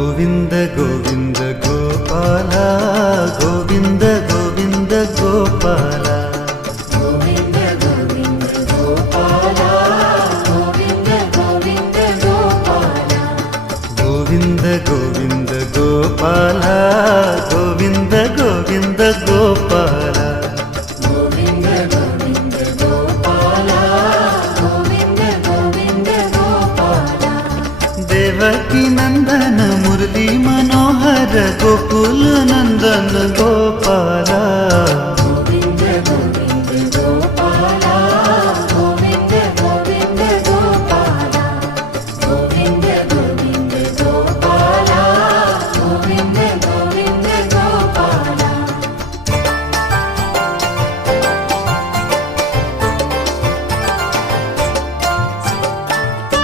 Govind Govind Gopal Govind Govind Gopal Govind Govind Gopal Govind Govind Gopal Govind Govind Gopal Govind Govind Gopal Govind Govind Gopal Govind Govind Gopal Devaki Nandan Murli Manohar Gokul Nandan Gopal Govind Govind